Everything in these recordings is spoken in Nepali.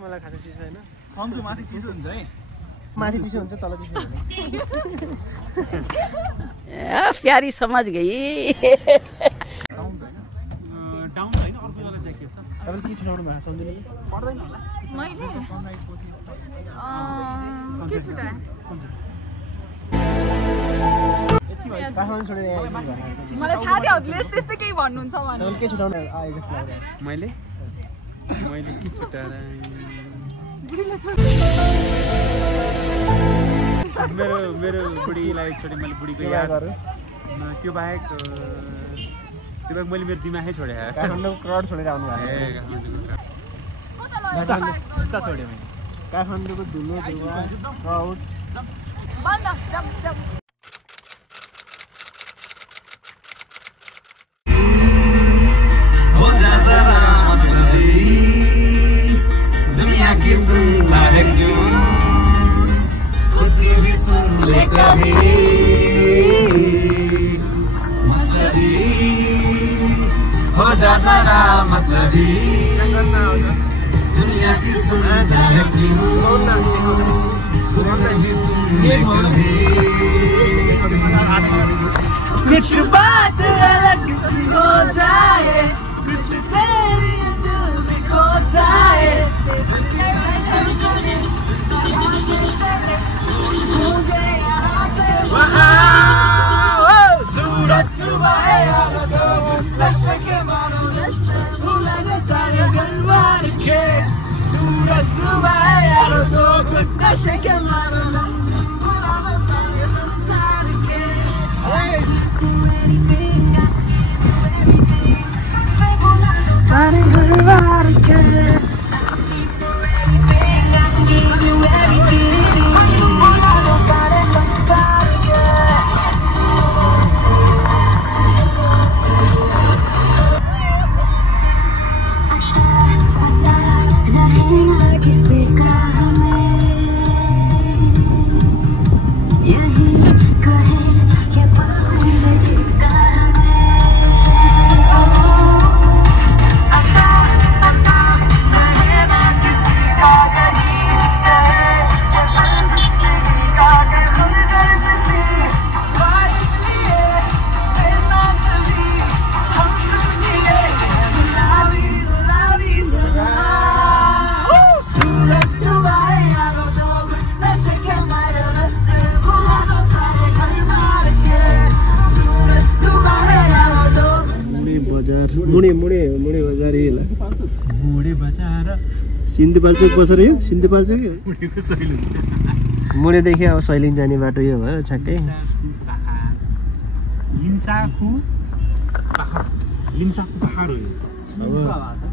मलाई खासै चिसो छैन। सन्जु माथि चिसो हुन्छ है। माथि चिसो हुन्छ तल चिसो हुन्छ। प्यारी समझ गई। डाउन हैन अर्को जग्गा चाहिँ के छ? तपाईले के छुटाउनु भएको सन्जुले? पर्दैन होला। मैले के छुटाए? काठमाडौँ छोडेर यहाँ आइदिनु भएको छ। मलाई थाहा थियो हजुरले त्यस्तै केही भन्नुहुन्छ भने। तपाईले के छुटाउनु आए जस्तो लागिरहेको? मैले के छुटाएर मेरो बुढीलाई छोडे मैले बुढीको याद त्यो बाहेक मैले मेरो दिमागै छोडे। काठमाडौँ क्राउड छोडेर आउनु भएको। जुत्ता छोडे मैले। काठमाडौँको धुलो धुवा क्राउड बन्द जम जम। दुनिया की सुनता है क्यों खुद की भी सुन ले कभी मतलबी हो जा जरा मतलबी दुनिया की सुनता है क्यों खुद की भी सुन ले कभी कुछ बात अलग सी हो जाए कुछ तेरी दिल में खो जाए सूरज डूबाए नशे के मारो भूला दे सारे गलवार के सूरज डूबाए नशे के मारो भूला दे सारे संसार के सारे गलवार के मुडे बजार मुडे बजार सिन्धुपाल्चोक बसेर यो सिन्धुपाल्चोक यो मुडेको सैलुन मुडेदेखि अब सैलिङ जाने बाटो यो भयो छ्याक्कै। लिन्साखु पहाड हो यो। अब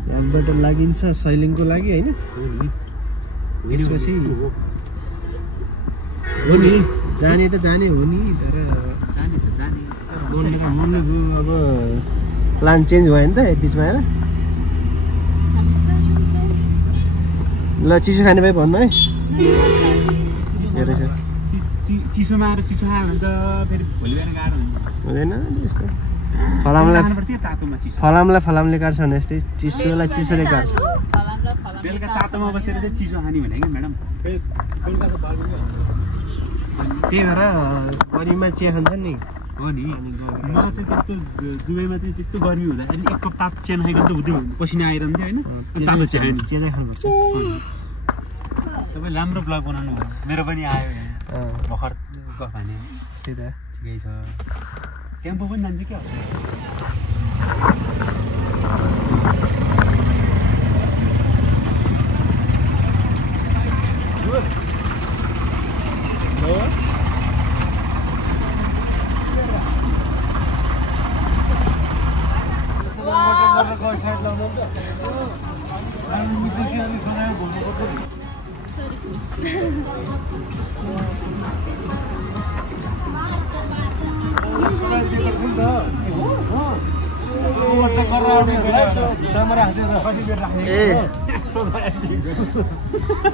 यहाँबाट लागिन्छ सैलिङको लागि होइन। त्यसपछि हो नि जाने त जाने हो नि तर मम्मीको अब प्लान चेन्ज भयो नि त बिचमा आएर। ल चिसो खाने भए भन्नु है। चिसोमा आएर चिसो खायो भने त फेरि भोलि बिहान गाह्रो हुँदैन यस्तो फलामले काट्छ भने यस्तै चिसोलाई चिसोले काट्छ। बेलुका तातोमा बसेर चाहिँ चिसो खाने भने क्या म्याडम। त्यही भएर गरिबमा चिया खान्छ नि। हो नि म चाहिँ त्यस्तो दुबईमा चाहिँ त्यस्तो गर्मी हुँदाखेरि एक कप तातो चिया नखाइकन त हुँदै पसिना आइरहन्थ्यो होइन। तातो चिया चाहिँ खानुपर्छ। तपाईँ राम्रो ब्लग बनाउनु भयो। मेरो पनि आयो भर्खर गफ हाने। त्यही त ठिकै छ। क्याम्पो पनि जान्छ क्या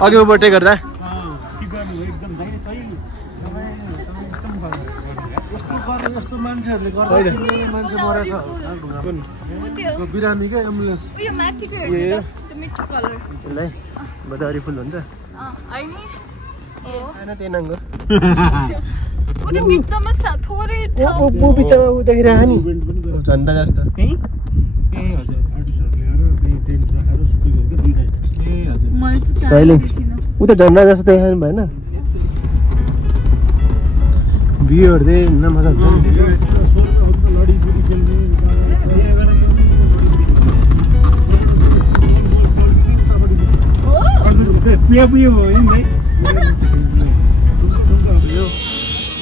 अघि बर्थडे गर्दा के गर्नु हो एकदम सही गर्ने जस्तो मान्छेहरूले गर्दा मान्छे मरेछ कुन बिरामीकै एम्बुलेन्स उयो माथिको हेर्छु त त्यो मिठो कलर ल गोदावरी फुल हुन्छ हैन हैन त्यही नाङ्गो उ त्यो बिचमा थोरै ऊ बिचमा ऊ देखिरहेको नि झन्डा जस्तो त्यही ए हजुर आर्टिस्टहरूले आएर त्यही टेन्ट राखेर सुतेको हो कि दुईटा ए हजुर मैले चाहिँ सैलिङ ऊ त झन्डा जस्तो देखाउनु भएन भ्यू हेर्दै हिँड्न मजा हुन्छ नि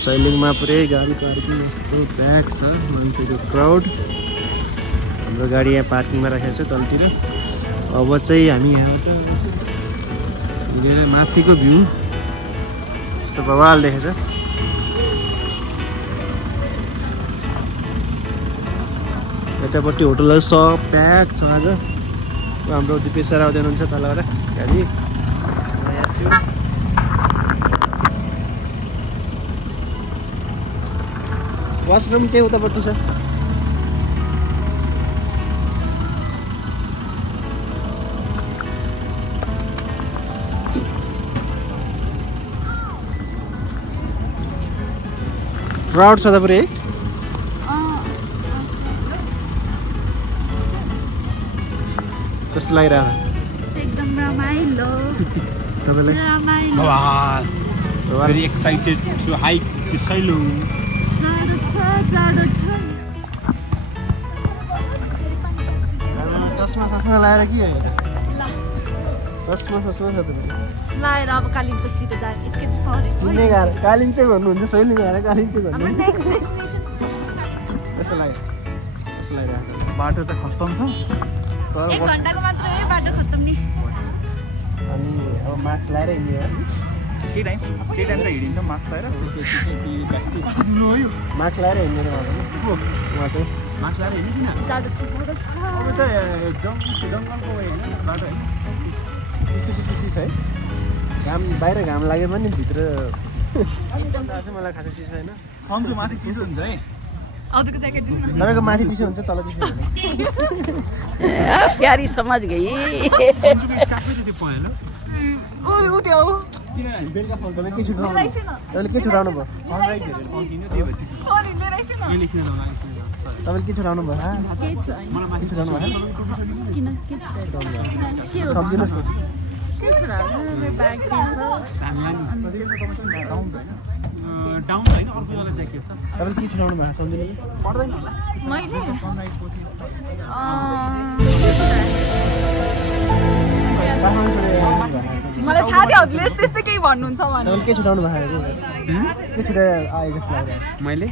सैलिङमा पुरै गाडी पार्किङ यस्तो प्याक छ मान्छेको क्राउड हाम्रो गाडी यहाँ पार्किङमा राखेको छ तलतिर अब चाहिँ हामी यहाँबाट हिँडेर माथिको भ्यू यस्तो बवाल देखेछ यतापट्टि होटलहरू सब प्याक छ आज हाम्रो दिपेश सर आउँदै हुनुहुन्छ तलबाट गाडी वासरुम चाहिँ उतापट्टि छ क्राउड छ त पुरै कस्तो लागिरहेको एकदम रमाइलो तपाईँलाई रमाइलो very excited to hike the Sailung. जाडो छ चस्मा सस्मा लगाएर के हो चस्मा सस्मा छ त लाएर अब कालिम्पोङतिर जाने एकैछिन सरी किन्ने गाह्रो कालिम्पोङ भन्नुहुन्छ सैलिङ गएर कालिम्पोङ भन्नु हाम्रो नेक्स्ट डेस्टिनेसन कस्तो लाग्यो कस्तो लागिरहेको बाटो त खत्तम छ तर 1 घण्टाको मात्र है बाटो खत्तम नि अनि अब मास्क लगाएर हिँड्ने हो के टाइम त हिँडिन्छ मास्क लगाएर त्यसपछि ठुलो हो यो मास्क लगाएर हिँड्ने उहाँ चाहिँ मास्क लगाएर हिँड्ने किन जाडो छ अब त जङ्गलको होइन बाटो होइन चिसो है घाम बाहिर घाम लाग्यो भने भित्र एकदम थाहा चाहिँ मलाई खासै चिसो छैन सन्चो माथि चिसो हुन्छ है हजुरको ज्याकेट दिनु न तपाईँको माथि चिसो हुन्छ तल चिसो हुने प्यारी समझ गई सन्चोको स्टाफ चाहिँ त्यो पहेँलो ऊ त्यो बेलुका फोन तपाईँ के छुट्याउनु लिएर आइस न तपाईँले के छुट्याउनु भयो सनराइज हेरेर फर्किनु त्यही भएर चिसो सरी लिएर आइस न के लेख्न जाउँ लाग्छ तपाईँले के छुट्याउनु भयो मलाई माथि छुट्याउनु भयो किन के हो सम्झिनुहोस् के छोरा मेरो ब्याग दिन्छ डाउन होइन अर्को जग्गा ज्याकेट छ तपाईँले के छुट्याउनु भएको सम्झिनु पर्दैन होला मैले सनराइज पछि मलाई थाहा थियो हजुरले त्यस्तै केही भन्नुहुन्छ भने तपाईँले के छुट्याउनु भएको के छुट्याएर आए जस्तो लाग्यो मैले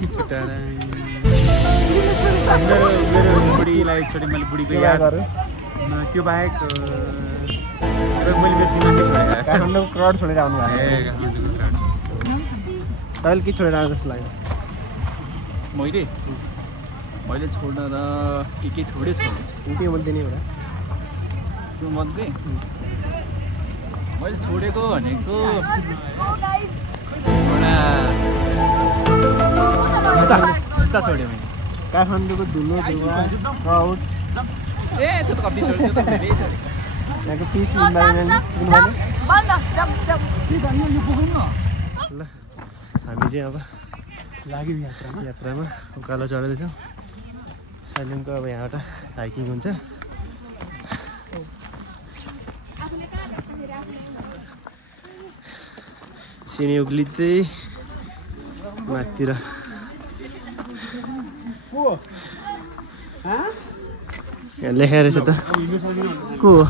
के छुट्याएर मेरो बुढीलाई छोडेँ मैले बुढीको याद त्यो बाहेक मैले मेरो दिमागै छोडेँ काठमाडौँ क्राउड छोडेर आउनु भएको ए काठमाडौँको crowd। तपाईँले के छोडेर आउनु जस्तो लाग्यो मैले छोड्न त के छोडेँ के मध्ये नि होला त्यो मध्ये मैले छोडेको भनेको जुत्ता छोडेँ मैले काठमाडौँको धुलो धुवा क्राउड ए त्यो त कति छोड्यो त्यो त धेरै छ यहाँको पिस इन्भाइरोमेन्ट ल हामी चाहिँ अब लाग्यो यात्रामा उकालो चढ्दैछौँ सैलिङको अब यहाँबाट हाइकिङ हुन्छ सिँढी उक्लिँदै माथितिर यहाँ लेखेर रहेछ त को हो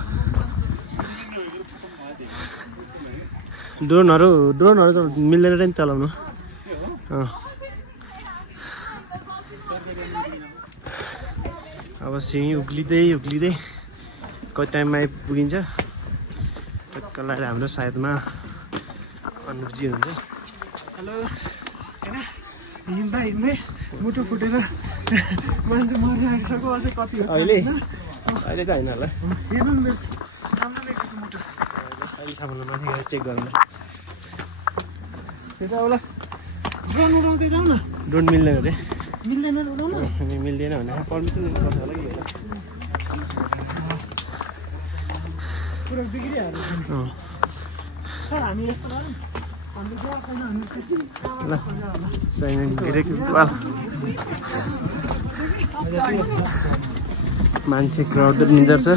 ड्रोनहरू त मिल्दैन नि चलाउनु अब सिँढी उक्लिँदै कति टाइममा आइपुगिन्छ टक्क लगाएर हाम्रो सायदमा अनुपजी हुन्छ हेलो होइन हिँड्दै मुटु फुटेर मान्छे मर्न आइसक्यो अझै कति हो अहिले त होइन होला हेर्नु न मेरो सामने रहेछ त्यो मुटु अहिले थाहा माथि गएर चेक गरौँ त्यसो होला ड्रोन उडाउँदै जाउँ न। ड्रोन मिल्दैन अरे मिल्दैन उडाउनु? अनि मिल्दैन भने पर्मिसन दिनुपर्छ होला कि पुरा बिग्रिहाल्यो। सर हामी यस्तो गरौँ, हामी गएको छैन, हामी त्यति ल साइलेन्ट ग्रेक वाल मान्छे क्राउड निदर छ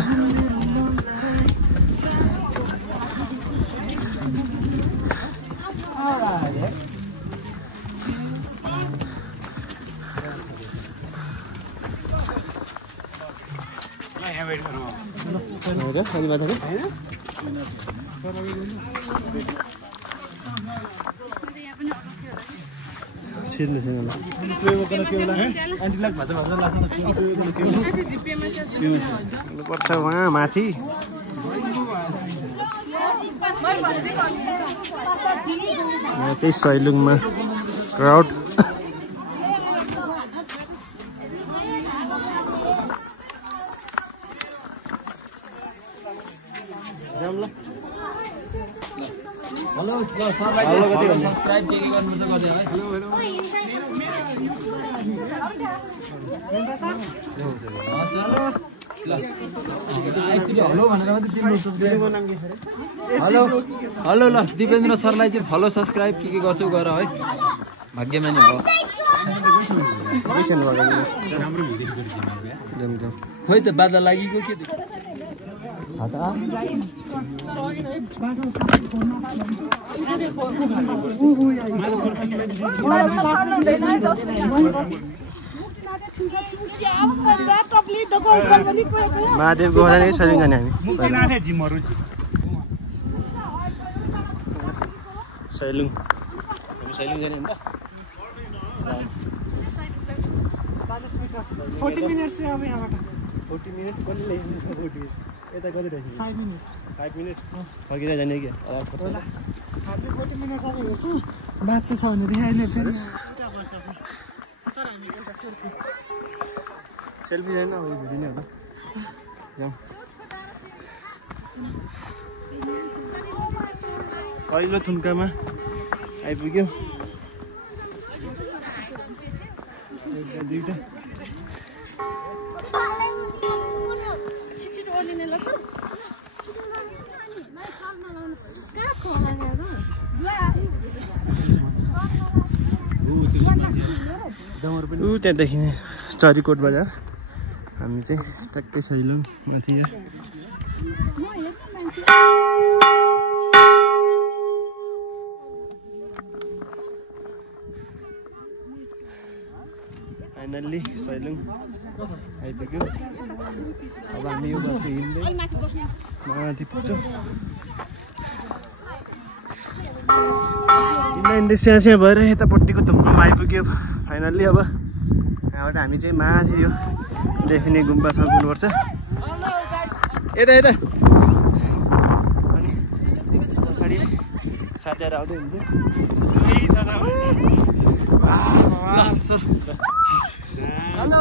पर्छ उहाँ माथि त्यही सैलुङमा क्राउड हेलो सरलाई सब्स्क्राइब के गर्नुपर्छ गरिदिनु है। हेलो भनेर मात्रै हेलो हेलो ल दिपेन्द्र सरलाई चाहिँ फलो सब्स्क्राइब के गर्छौ गर है, भाग्यमानी हो। खै त बाजा लागेको के महादेवको होला नि सैलुङ जाने हामी सैलुङ जाने नि त 40 मिनट्स अब यहाँबाट 40 मिनट कसले ल्याइदिन्छ 40 मिनट यता कति रहेछ 5 मिनट्स फर्किँदै जाने कि होला। हामी 40 मिनट अब हेर्छु, बाँच्छ छ भनेदेखि अहिले फेरि सर हामी एउटा सेल्फी छैन अब भिडियो नै होला जाउँ पहिलो थुम्कामा आइपुग्यो दुईटा ऊ त्यहाँदेखि चरीकोट बजार हामी चाहिँ ट्याक्कै सैलुङ माथि फाइनल्ली सैलुङ आइपुग्यो। अब हामी यो बाटो हिँड्दै माथि पुग्छौँ। हिँड्दै स्या स्या भएर यतापट्टिको थुम्कोमा आइपुग्यो फाइनल्ली। अब यहाँबाट हामी चाहिँ माथि यो देखिने गुम्बासम्म पुग्नुपर्छ। यता यता अनि पछाडि साथीहरू आउँदै हुन्छ। Hello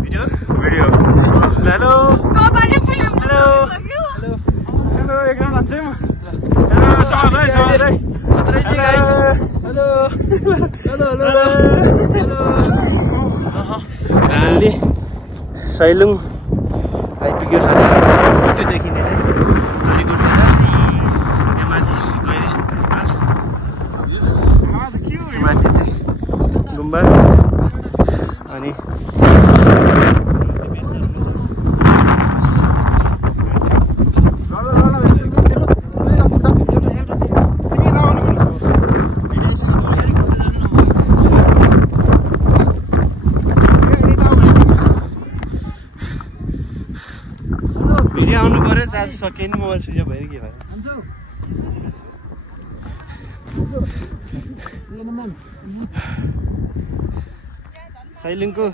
video video hello hello hello एकदम लान्छ म हेलो समाजै हेलो हेलो हेलो हेलो सैलुङ आइपुग्यो साथीहरू। त्यो देखिने चाहिँ चरीकोट बजार, त्यहाँ माथि गैरीशङ्कर हिमाल, माथि चाहिँ गुम्बा अनि भिडियो आउनु पर्यो। चार्ज सकियो नि, मोबाइल स्विच अफ भयो के भयो। सैलुङको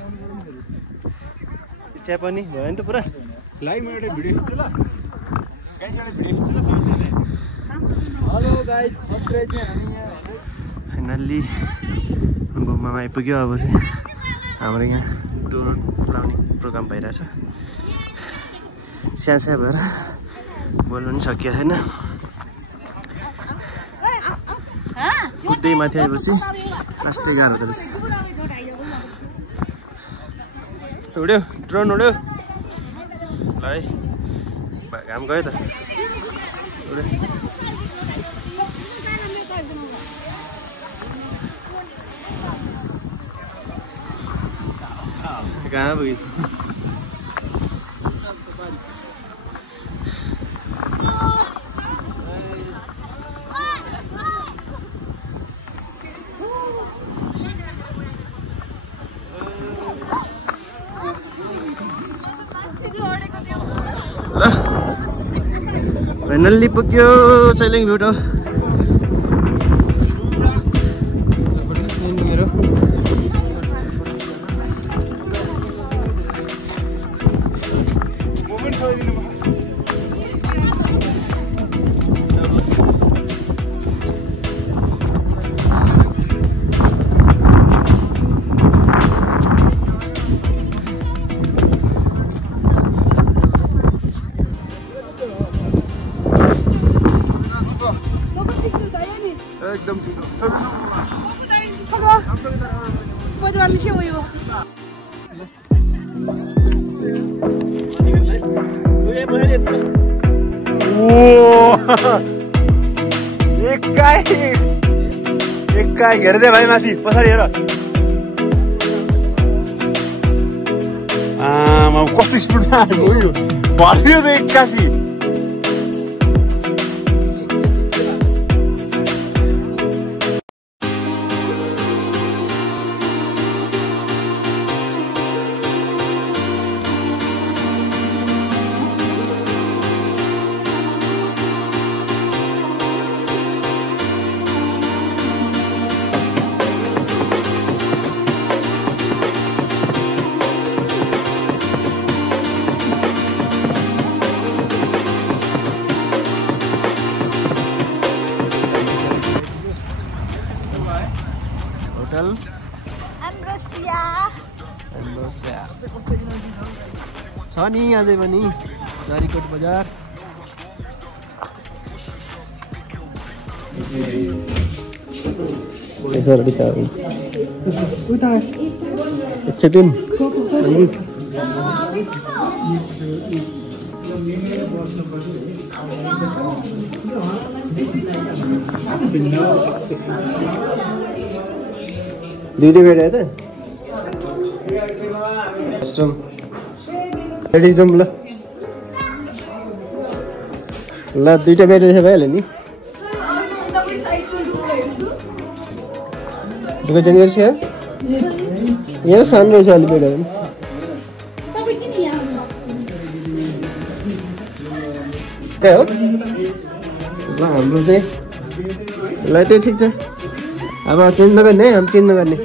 इच्छा पनि भयो नि त पुरा। हेलो गाइस खत्रै चाहिँ हामी यहाँ फाइनल्ली गुम्बामा आइपुग्यो। अब चाहिँ हाम्रो यहाँ डोर लाउने प्रोग्राम भइरहेछ। स्या स्या भएर बोल्नु पनि सकिएको छैन। कुद्दै माथि आएपछि लास्टै गाह्रो हुँदो रहेछ। उड्यो ड्रोन उड्यो ल है घाम गयो त उड्यो। कहाँ पुगेछ ल फाइनल्ली पुग्यो सैलिङ भ्यू टावर। एकदम ठिक एक्काई घेर्दै भाइ माथि पछाडि हेर। कस्तो स्पिडमा भयो भर्यो त 81। होटल एम्ब्रोसिया छ नि अझै पनि जारीकोट बजार। दुईटै बेड आयो त रेस्टरुम लेडिज रुम। ल दुईटा बेड रहेछ भइहाल्यो नि। दुःख चेन्ज गर्छ यहाँ सानो रहेछ अलि बेडहरू पनि। त्यही हो ल हाम्रो चाहिँ ल त्यो ठिक छ। अब चेन्ज नगर्ने हामी चेन्ज नगर्ने।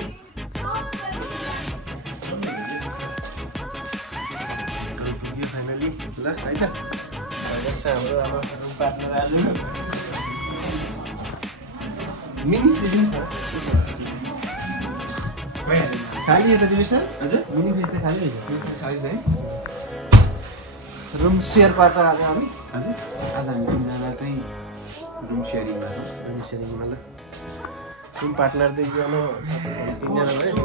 फाइनली ल है त हाम्रो रुम पार्टनर आज मिनी फ्रिज खाली त दिन्छ हजुर। मिनी फ्रिज त खाली साइज है। रुम सेयर पार्टनर आज हामी हजुर। आज हामी तिनजना चाहिँ रुम सेयरिङमा छौँ। रुम सेयरिङमा ल रुम पार्टनर दुईजना तिनजना भयो।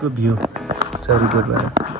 को भ्यू जारीकोटबाट